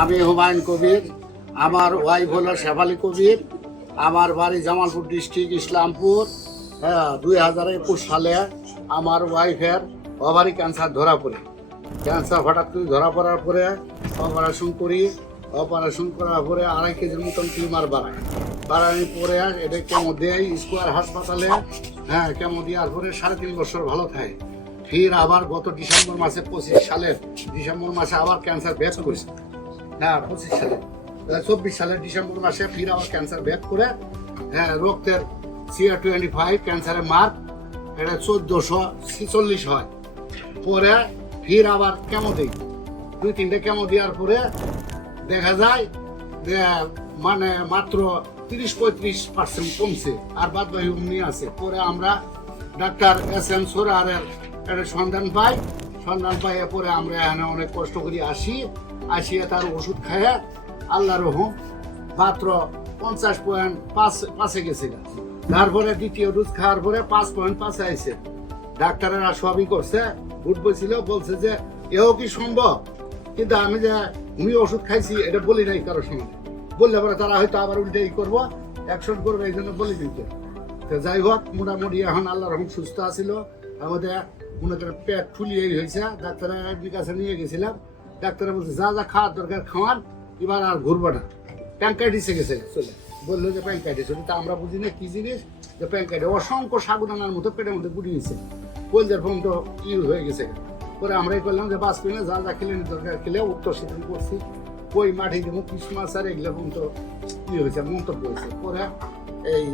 আমি হুমায়ুন কবির, আমার ওয়াইফ হলো শেফালি কবির, আমার বাড়ি জামালপুর ডিস্ট্রিক্ট ইসলামপুর। 2021 সালে আমার ওয়াইফের ওভারি ক্যান্সার ধরা পড়ে। ক্যান্সার হঠাৎ করে ধরা পড়ার পরে অপারেশন করি। অপারেশন করার পরে 2.5 কেজির মতন টিউমার বাড়ানোর পরে এটা কেমো দেয় স্কোয়ার হাসপাতালে। কেমো দেওয়ার পরে 3.5 বছর ভালো থাকে। ফির আবার গত ডিসেম্বর মাসে 25 সালের ডিসেম্বর মাসে আবার ক্যান্সার ব্যাক করেছে। 25 সালে 24 সালের ডিসেম্বর মাসে ফির আবার ক্যান্সার ব্যাক করে। রক্তের CA-25 ক্যান্সারের মার্ক এটা 1446 হয়। পরে ফির আবার কেমো দিই, 2-3টে কেমো দেওয়ার পরে দেখা যায় যে মানে মাত্র 30-35% কমছে, আর বাদ বাকি অমনি আছে। পরে আমরা ডাক্তার SM সোরারের একটা সন্ধান পাই পরে আমরা এখানে অনেক কষ্ট করে আসিয়ে তার ওষুধ খাইয়ে আল্লাহ রহম মাত্র 50.5 গেছিল। তারপরে দ্বিতীয় ডোজ খাওয়ার পরে 5.5 আইছে। ডাক্তারেরা সবই করছে, ভোট বলছিল, বলছে যে এও কি সম্ভব, কিন্তু আমি যে উনি ওষুধ খাইছি এটা বলি নাই কারোর সঙ্গে। বললে পরে তারা হয়তো আবার উল্টে করবো, অ্যাকশন করবে, এই জন্য বলি দিতে। তো যাই হোক, মোটামুটি এখন আল্লাহ রহম সুস্থ আছিল। আমাদের মনে করেন পেট ফুলিয়ে হয়েছে। ডাক্তারের কাছে নিয়ে গেছিলাম, ডাক্তারে বলছে যা যা খাওয়ার দরকার খাওয়ান, এবার আর ঘুরবো না। প্যাঙ্কাইটিসে গেছে চলে, বললো যে প্যাঙ্কাইটিস। তা আমরা বুঝি না কি জিনিস যে প্যাঙ্কাইটিস। অসংখ্য সাগুদানার মতো পেটের মধ্যে গুটি গেছে, কলজার ফোন তো হয়ে গেছে। পরে আমরাই করলাম যে বাঁচবি না, যা যা খেলে দরকার খেলে উত্তর সেদিন করছি। কই মাঠে দেবো ক্রিসমাস আর এগুলো কিন্তু হয়েছে, মন্তব্য হয়েছে। পরে এই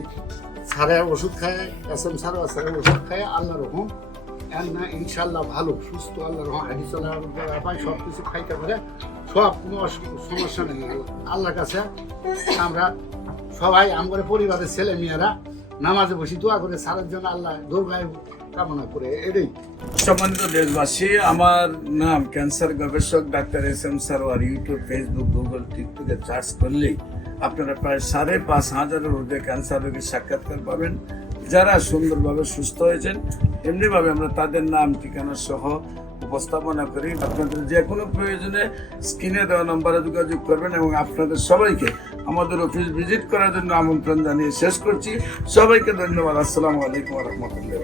স্যারের ওষুধ খায়, SM স্যারের ওষুধ খায় আল্লাহ রকম না ইনশাল্লাহ ভালো সুস্থ। আল্লাহ রকম হাঁটি চলার পায়, সব কিছু খাইতে পারে, সব কোনো সমস্যা নেই। আল্লাহর কাছে আমরা সবাই আমার পরিবারের ছেলে মেয়েরা নামাজে বসি দোয়া করে স্যারের জন্য আল্লাহ দুর্গায় কামনা করে। এটাই। সম্মানিত দেশবাসী, আমার নাম ক্যান্সার গবেষক doctor SM Sarwar. YouTube, Facebook, Google, টিকটকে সার্চ করলেই আপনারা প্রায় 5,500-এর ঊর্ধ্বে ক্যান্সার রোগীর সাক্ষাৎকার পাবেন, যারা সুন্দরভাবে সুস্থ হয়েছেন। এমনিভাবে আমরা তাদের নাম ঠিকানা সহ উপস্থাপনা করি। আপনাদের যে কোনো প্রয়োজনে স্ক্রিনে দেওয়া নম্বরে যোগাযোগ করবেন এবং আপনাদের সবাইকে আমাদের অফিস ভিজিট করার জন্য আমন্ত্রণ জানিয়ে শেষ করছি। সবাইকে ধন্যবাদ। আসসালামু আলাইকুম ওয়া রাহমাতুল্লাহ।